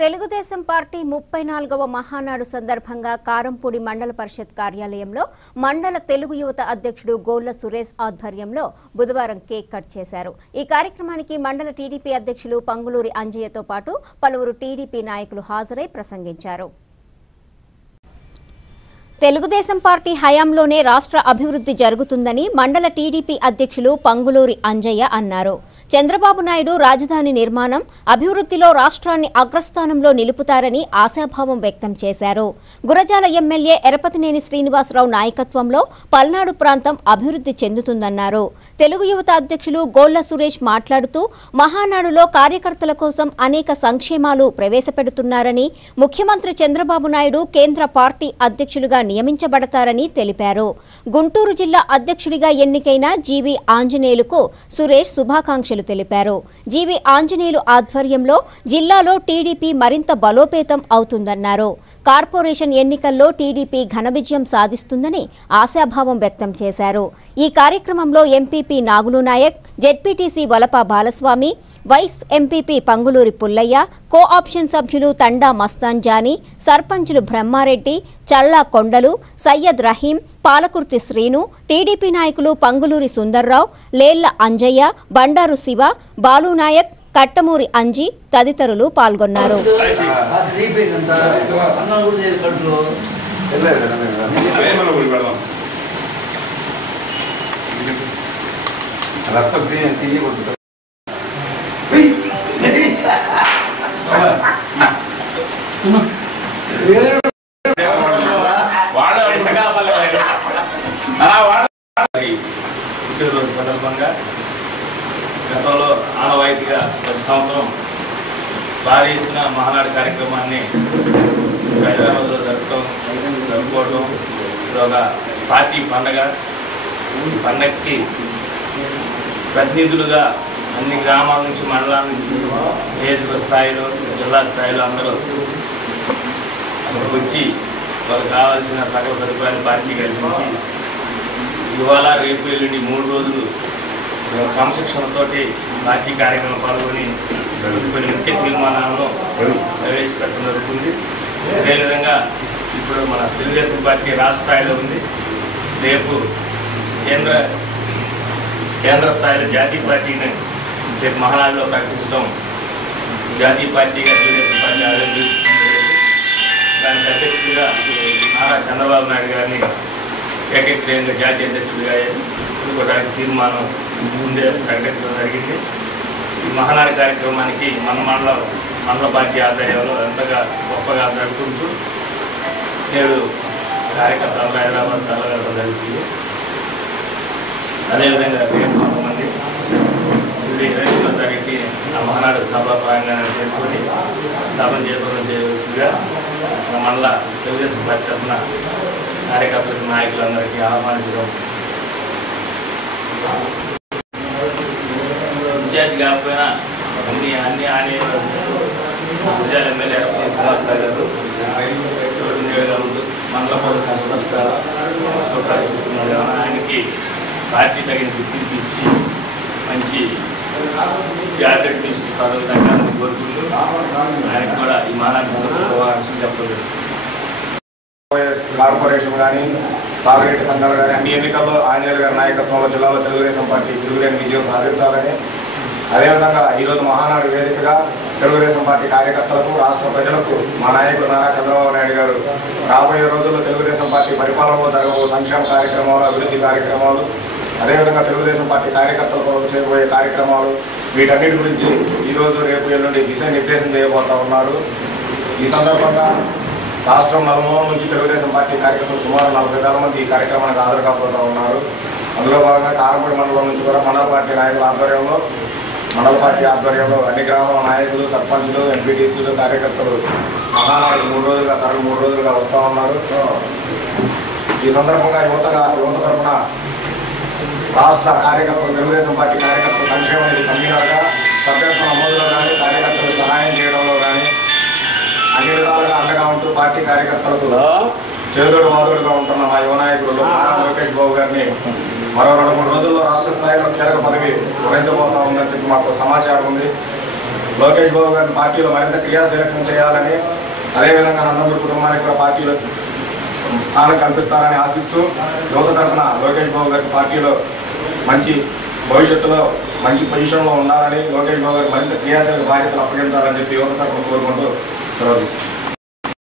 Telugu Desam party 34వ Mahanadu సందర్భంగా కారంపూడి మండల పరిషత్ కార్యాలయంలో మండల తెలుగు యువత అధ్యక్షుడు గోళ్ల సురేష్ ఆధ్వర్యంలో బుధవారం కేక్ కట్ చేశారు. ఈ కార్యక్రమానికి మండల టీడీపీ అధ్యక్షులు పంగులూరి అంజయ్యతో పాటు పలువురు టీడీపీ నాయకులు హాజరై ప్రసంగించారు. తెలుగుదేశం పార్టీ హయాంలోనే రాష్ట్ర అభివృద్ధి జరుగుతుందని మండల టీడీపీ అధ్యక్షులు పంగులూరి అంజయ్య అన్నారు. చంద్రబాబు నాయుడు రాజధాని నిర్మాణం, అభివృద్ధిలో రాష్ట్రాన్ని అగ్రస్థానంలో నిలుపుతారని ఆశాభావం వ్యక్తం చేశారు. గురజాల ఎమ్మెల్యే ఎరపతినేని శ్రీనివాసరావు నాయకత్వంలో పల్నాడు ప్రాంతం అభివృద్ధి చెందుతుందన్నారు. తెలుగు యువత అధ్యక్షులు గోళ్ల సురేష్ మాట్లాడుతూ మహానాడులో కార్యకర్తల కోసం అనేక సంక్షేమాలు ప్రవేశపెడుతున్నారని, ముఖ్యమంత్రి చంద్రబాబు నాయుడు కేంద్ర పార్టీ అధ్యక్షులుగా నియమించబడతారని తెలిపారు. గుంటూరు జిల్లా అధ్యక్షుడిగా ఎన్నికైన జీవి ఆంజనేయులకు సురేష్ శుభాకాంక్షలు తెలిపారు. జీవి ఆంజనేయులు ఆధ్వర్యంలో జిల్లాలో టీడీపీ మరింత బలోపేతం అవుతుందన్నారు. కార్పొరేషన్ ఎన్నికల్లో టీడీపీ ఘన విజయం సాధిస్తుందని ఆశాభావం వ్యక్తం చేశారు. ఈ కార్యక్రమంలో MPP Nagulu Nayak, ZPTC Valapa Balaswamy, vice MPP Panguluri Pullaiah, co option సభ్యులు తండా మస్తాన్ జానీ, సర్పంచులు బ్రహ్మారెడ్డి, చల్లా కొండలు, సయ్యద్ రహీం, పాలకుర్తి శ్రీను, టీడీపీ నాయకులు పంగులూరి సుందర్రావు, లేళ్ల అంజయ్య, బండారు శివ, బాలునాయక్, కట్టమూరి అంజీ తదితరులు పాల్గొన్నారు. సందర్భంగా గతంలో ఆనవాయితీగా ప్రతి సంవత్సరం భారీ ఎత్తున మహానాడు కార్యక్రమాన్ని హైదరాబాద్లో జరుపుకోవడం ఇదొక పార్టీ పండగ. ఈ పండగకి ప్రతినిధులుగా అన్ని గ్రామాల నుంచి, మండలాల నుంచి, నియోజక స్థాయిలో, జిల్లా స్థాయిలో అందరూ అక్కడికి వచ్చి వాళ్ళకి కావాల్సిన సకల సదుపాయాలు పార్టీ కల్పించి ఇవాళ రేపు ఎల్లుండి 3 రోజులు క్రమశిక్షణతో పార్టీ కార్యక్రమం పాల్గొని కొన్ని ముఖ్య తీర్మానాలను ప్రవేశపెట్టడం జరుగుతుంది. అదేవిధంగా ఇప్పుడు మన తెలుగుదేశం పార్టీ రాష్ట్ర స్థాయిలో ఉంది. రేపు కేంద్ర స్థాయిలో జాతీయ పార్టీని రేపు మహానాడులో ప్రకటించడం జాతీయ పార్టీగా తెలుగుదేశం పార్టీ ఆలోచిస్తుంది. దానికి అధ్యక్షుడిగా నారా చంద్రబాబు నాయుడు గారిని ఏకగ్రీయంగా జాతీయ అధ్యక్షుడిగా ఎన్నుకోవడానికి తీర్మానం ముందే ప్రకటించడం జరిగింది. ఈ మహానాడు కార్యక్రమానికి మండల పార్టీ ఆధ్వర్యంలో ఎంతగా గొప్పగా జరుపుకుంటూ నేడు కార్యకర్తలు హైదరాబాద్ తరలించడం జరుగుతుంది. అదేవిధంగా రేపు కొంతమంది 22వ తారీఖు ఆ మహానాడు సభ ప్రాంగణాన్ని చేరుకొని స్థాపన చేయవలసిందిగా మండల తెలుగుదేశం పార్టీ తరఫున కార్యకర్తలకు, నాయకులందరికీ ఆహ్వానించడం. ఇన్ఛార్జ్ కాకపోయినా అన్ని గురజాల ఎమ్మెల్యే శ్రీనివాసరావు గారు తోడుగా ఉంటూ మండల పౌర కష్టాలు ప్రకటిస్తున్నారు. ఆయనకి పార్టీ తగిన గుర్తింపు ఇచ్చి మంచి క్యాడెట్ మినిస్టర్ పదవి తగ్గాలని కోరుకుంటూ ఆయనకు కూడా ఈ మహానాడు శుభాకాంక్షలు చెప్పలేదు. కార్పొరేషన్ కానీ, సాగునీటి సంఘాలు కానీ అన్ని ఎన్నికల్లో ఆంజనేయులు గారి నాయకత్వంలో జిల్లాలో తెలుగుదేశం పార్టీ తిరుగులేని విజయం సాధించాలని, అదేవిధంగా ఈరోజు మహానాడు వేదికగా తెలుగుదేశం పార్టీ కార్యకర్తలకు, రాష్ట్ర ప్రజలకు మా నాయకుడు నారా చంద్రబాబు నాయుడు గారు రాబోయే రోజుల్లో తెలుగుదేశం పార్టీ పరిపాలనలో జరగబో సంక్షేమ కార్యక్రమాలు, అభివృద్ధి కార్యక్రమాలు, అదేవిధంగా తెలుగుదేశం పార్టీ కార్యకర్తలకు చేయబోయే కార్యక్రమాలు, వీటన్నిటి గురించి ఈరోజు రేపు ఎల్లుండి దిశానిర్దేశం చేయబోతా ఉన్నారు. ఈ సందర్భంగా రాష్ట్రం నలుమూల నుంచి తెలుగుదేశం పార్టీ కార్యకర్తలు సుమారు 40,000 మంది ఈ కార్యక్రమానికి హాజరు కాబోతూ ఉన్నారు. అందులో భాగంగా కారంపూడి మండలం నుంచి కూడా మండల పార్టీ ఆధ్వర్యంలో అన్ని గ్రామాల నాయకులు, సర్పంచులు, ఎంపీటీసీలు, కార్యకర్తలు మహానాడు 3 రోజులుగా వస్తూ ఉన్నారు. ఈ సందర్భంగా యువత తరఫున రాష్ట్ర కార్యకర్తలు, తెలుగుదేశం పార్టీ కార్యకర్తల సంక్షేమ నిధి కన్వీనర్గా సభ్యత్వ నమోదులో కానీ, కార్యకర్తలకు సహాయం చేయడంలో కానీ అన్ని విధాలుగా అండగా ఉంటూ పార్టీ కార్యకర్తలకు చేదోడు వాదోడుగా ఉంటున్న మా యువ నాయకుడు నారా లోకేష్ బాబు గారిని మరో 2-3 రోజుల్లో రాష్ట్ర స్థాయిలో కీలక పదవి వహించబోతా ఉందని చెప్పి మాకు సమాచారం ఉంది. లోకేష్ బాబు గారిని పార్టీలో మరింత క్రియాశీలకం చేయాలని, అదేవిధంగా నందమూరి కుటుంబానికి కూడా పార్టీలో స్థానం కల్పిస్తారని ఆశిస్తూ యువత తరఫున లోకేష్ బాబు గారి పార్టీలో మంచి భవిష్యత్తులో మంచి పొజిషన్లో ఉండాలని, లోకేష్ బాబు గారికి మరింత క్రియాశీలక బాధ్యతలు అప్పగించాలని చెప్పి యువత తరఫున కోరుకుంటూ సెలవు తీసుకుంటాం.